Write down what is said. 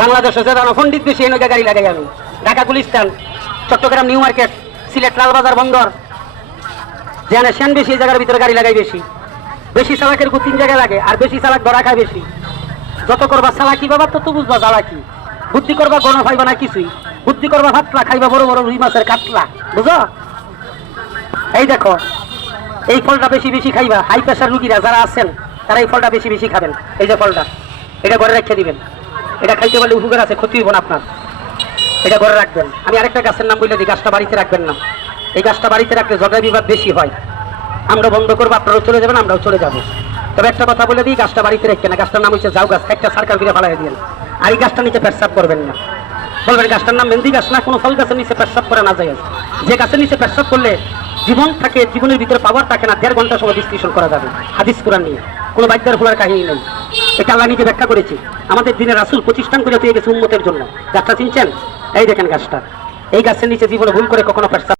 বাংলাদেশে যারা পণ্ডিত বেশি এনে গাড়ি লাগাই আমি ঢাকা গুলিস্তান, চট্টগ্রাম নিউ মার্কেট, সিলেট লালবাজার বন্দর, যেখানে সেন বেশি এই জায়গার ভিতরে গাড়ি লাগাই বেশি। বেশি চালাকের গু 3 জায়গায় লাগে, আর বেশি চালাক ধরা খায় বেশি। যত করবা চালাকি বাবা তত বুঝবা চালাকি। বুদ্ধি করবা গণ পাইবা না কিছুই, বুদ্ধি করবা ভাতলা খাইবা বড় বড় রুই মাছের কাতলা, বুঝো? এই দেখো, এই ফলটা বেশি বেশি খাইবা। হাই প্রেশার রুগীরা যারা আছেন তারা এই ফলটা বেশি বেশি খাবেন। এই যে ফলটা, এটা ঘরে রেখে দিবেন। এটা খাইতে পারলে উপকার আছে, ক্ষতি হইব না আপনার। এটা ঘরে রাখবেন। আমি আরেকটা গাছের নাম বলে দিই, গাছটা বাড়িতে রাখবেন না। এই গাছটা বাড়িতে রাখলে ঝগড়া বিবাদ বেশি হয়। আমরা বন্ধ করবো, আপনারাও চলে যাবেন, আমরাও চলে যাবো। তবে একটা কথা বলে দিই, গাছটা বাড়িতে রেখে না। গাছটার নাম হচ্ছে জাউ গাছ, একটা সার্কাল করে ফালাই দিন। আর এই গাছটা নিচে পেশাব করবেন না। বলবেন গাছটার নাম মেহেন্দি গাছ না, কোনো ফল গাছের নিচে পেশাব করে না যায়। যে গাছের নিচে পেশাব করলে জীবন থাকে, জীবনের ভিতরে পাওয়ার থাকে না, 1.5 ঘন্টা সময় বিশ্লেষণ করা যাবে। হাদিস কোরআন নিয়ে কোনো বাদ্যার ফোলার কাহিনী নেই। এটা আল্লাহ নিজে ব্যাখ্যা করেছে। আমাদের দিনের রাসূল প্রতিষ্ঠান করে দিয়ে গেছে উম্মতের জন্য। গাছটা চিনছেন? এই দেখেন গাছটা, এই গাছের নিচে জীবনে ভুল করে কখনো পেশাব